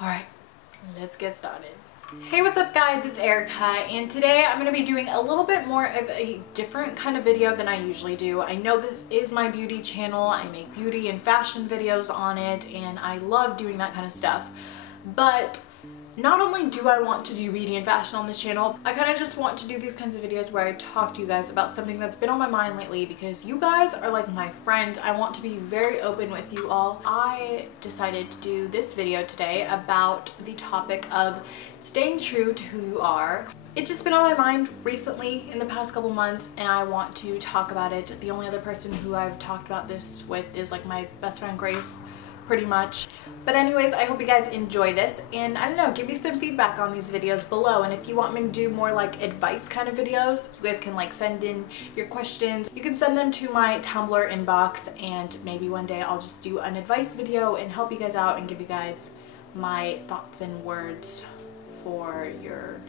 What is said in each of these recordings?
Alright, let's get started. Hey, what's up guys, it's Erica, and today I'm going to be doing a little bit more of a different kind of video than I usually do. I know this is my beauty channel, I make beauty and fashion videos on it, and I love doing that kind of stuff. But not only do I want to do beauty and fashion on this channel, I kind of just want to do these kinds of videos where I talk to you guys about something that's been on my mind lately, because you guys are like my friends. I want to be very open with you all. I decided to do this video today about the topic of staying true to who you are. It's just been on my mind recently in the past couple months, and I want to talk about it. The only other person who I've talked about this with is like my best friend Grace, pretty much. But anyways, I hope you guys enjoy this, and I don't know, give me some feedback on these videos below. And if you want me to do more like advice kind of videos, you guys can like send in your questions. You can send them to my Tumblr inbox, and maybe one day I'll just do an advice video and help you guys out and give you guys my thoughts and words for your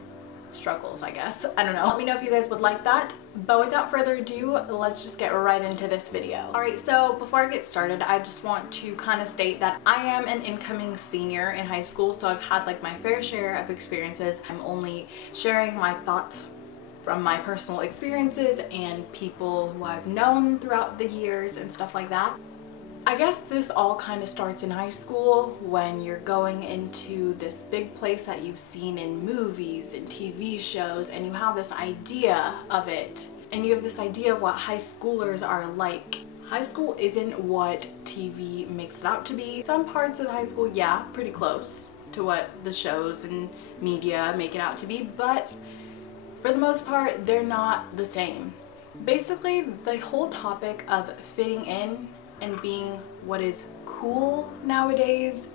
struggles, I guess. I don't know. Let me know if you guys would like that. But without further ado, let's just get right into this video. Alright, so before I get started, I just want to kind of state that I am an incoming senior in high school, so I've had like my fair share of experiences. I'm only sharing my thoughts from my personal experiences and people who I've known throughout the years and stuff like that. I guess this all kind of starts in high school when you're going into this big place that you've seen in movies and TV shows, and you have this idea of it, and you have this idea of what high schoolers are like. High school isn't what TV makes it out to be. Some parts of high school, yeah, pretty close to what the shows and media make it out to be, but for the most part, they're not the same. Basically, the whole topic of fitting in and being what is cool nowadays,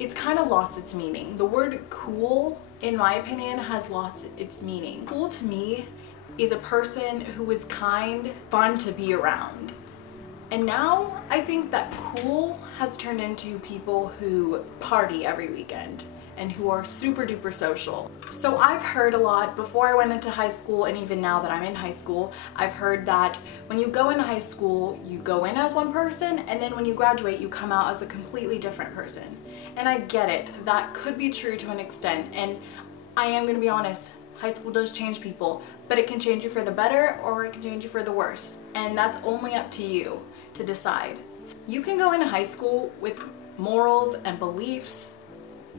it's kind of lost its meaning. The word cool, in my opinion, has lost its meaning. Cool to me is a person who is kind, fun to be around. And now I think that cool has turned into people who party every weekend and who are super duper social. So I've heard a lot before I went into high school, and even now that I'm in high school, I've heard that when you go into high school, you go in as one person, and then when you graduate, you come out as a completely different person. And I get it, that could be true to an extent, and I am gonna be honest, high school does change people, but it can change you for the better or it can change you for the worse, and that's only up to you to decide. You can go into high school with morals and beliefs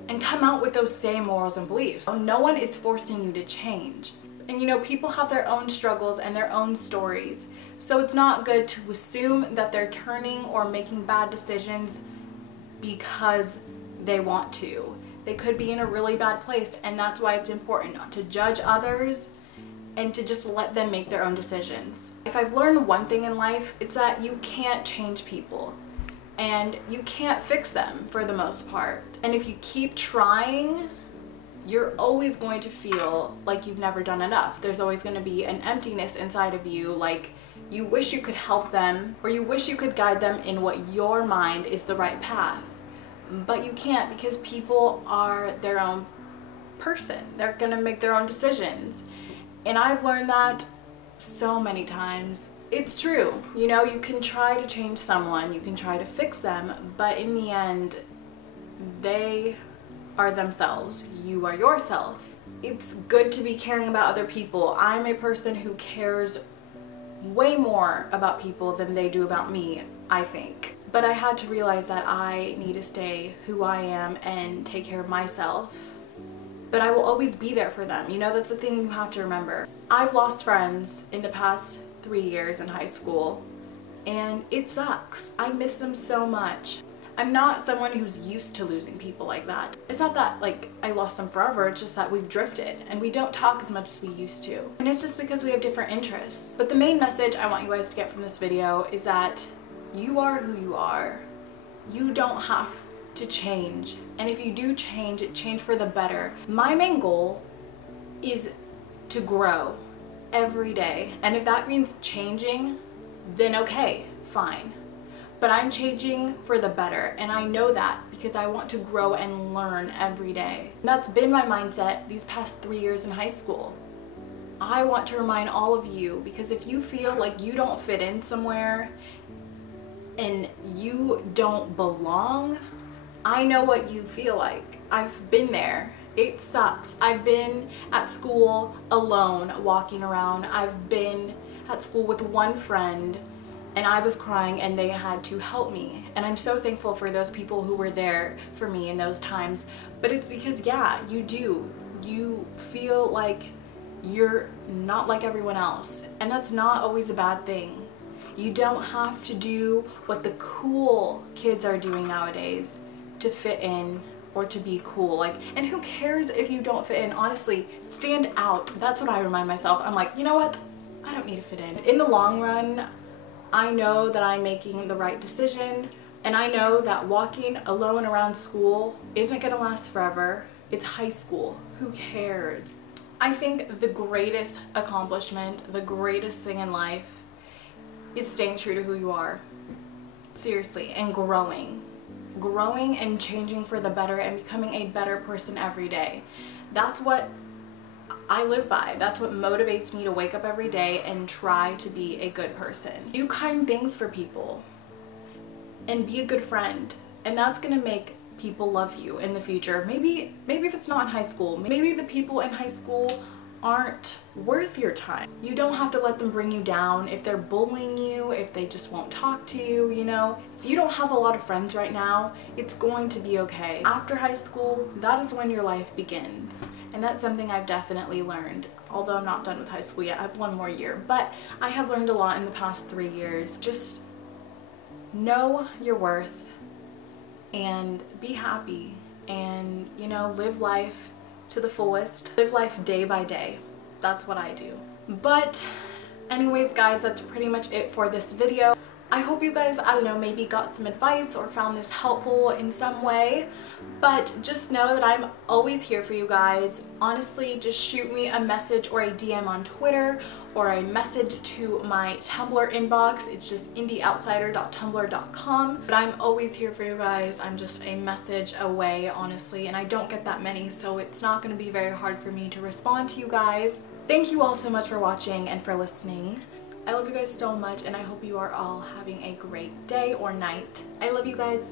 and come out with those same morals and beliefs. No one is forcing you to change. And you know, people have their own struggles and their own stories. So it's not good to assume that they're turning or making bad decisions because they want to. They could be in a really bad place, and that's why it's important not to judge others and to just let them make their own decisions. If I've learned one thing in life, it's that you can't change people. And you can't fix them for the most part. And if you keep trying, you're always going to feel like you've never done enough. There's always going to be an emptiness inside of you, like you wish you could help them, or you wish you could guide them in what your mind is the right path. But you can't, because people are their own person. They're going to make their own decisions. And I've learned that so many times. It's true, you know, you can try to change someone, you can try to fix them, but in the end, they are themselves. You are yourself. It's good to be caring about other people. I'm a person who cares way more about people than they do about me, I think. But I had to realize that I need to stay who I am and take care of myself. But I will always be there for them. You know, that's the thing you have to remember. I've lost friends in the past 3 years in high school, and it sucks. I miss them so much. I'm not someone who's used to losing people like that. It's not that like I lost them forever, it's just that we've drifted and we don't talk as much as we used to. And it's just because we have different interests. But the main message I want you guys to get from this video is that you are who you are. You don't have to change. And if you do change, change for the better. My main goal is to grow every day, and if that means changing, then okay, fine. But I'm changing for the better, and I know that because I want to grow and learn every day. And that's been my mindset these past 3 years in high school. I want to remind all of you, because if you feel like you don't fit in somewhere and you don't belong, I know what you feel like. I've been there. It sucks. I've been at school alone, walking around. I've been at school with one friend and I was crying and they had to help me. And I'm so thankful for those people who were there for me in those times. But it's because, yeah, you do. You feel like you're not like everyone else. And that's not always a bad thing. You don't have to do what the cool kids are doing nowadays to fit in or to be cool. Like, and who cares if you don't fit in? Honestly, stand out. That's what I remind myself. I'm like, you know what? I don't need to fit in. In the long run, I know that I'm making the right decision, and I know that walking alone around school isn't gonna last forever. It's high school. Who cares? I think the greatest accomplishment, the greatest thing in life is staying true to who you are. Seriously, and growing. Growing and changing for the better and becoming a better person every day. That's what I live by. That's what motivates me to wake up every day and try to be a good person. Do kind things for people and be a good friend, and that's gonna make people love you in the future. Maybe if it's not in high school, maybe the people in high school aren't worth your time. You don't have to let them bring you down. If they're bullying you, if they just won't talk to you, you know, if you don't have a lot of friends right now, it's going to be okay. After high school, that is when your life begins. And that's something I've definitely learned. Although I'm not done with high school yet, I have one more year, but I have learned a lot in the past 3 years. Just know your worth and be happy and, you know, live life to the fullest. Live life day by day. That's what I do. But anyways, guys, that's pretty much it for this video. I hope you guys, I don't know, maybe got some advice or found this helpful in some way. But just know that I'm always here for you guys. Honestly, just shoot me a message or a DM on Twitter or a message to my Tumblr inbox. It's just indieoutsider.tumblr.com. But I'm always here for you guys. I'm just a message away, honestly, and I don't get that many, so it's not going to be very hard for me to respond to you guys. Thank you all so much for watching and for listening. I love you guys so much, and I hope you are all having a great day or night. I love you guys.